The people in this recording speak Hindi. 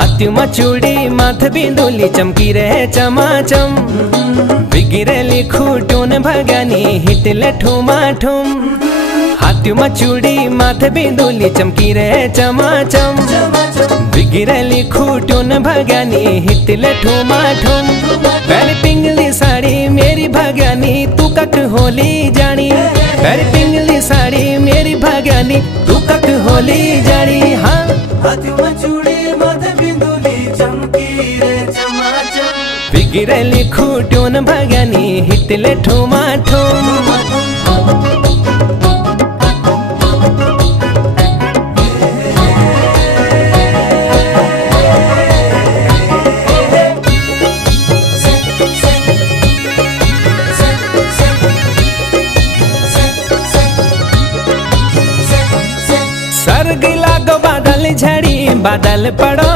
हाथी में चूड़ी माथ बिंदुली चमकी रहे चमाचम। बिगिरेली खूटून भगानी हिटले ठुमाठुम। हाथी में चूड़ी माथ बिंदुली चमकी रहे चमाचम। बिगिरेली खूटून भगानी हिटले ठुमाठुम। पहले पिंगली साड़ी मेरी भगानी तू कक होली जानी। पहले पिंगली साड़ी मेरी भगानी तू कक होली जानी। हाँ हाथी में चूड़ी माथ बिंदुली चमकी रे चमाचम। बिगिरेली खूटून भगानी हिटले ठुमाठुम। सर्ग लागो बादल झड़ी बादल पड़ो।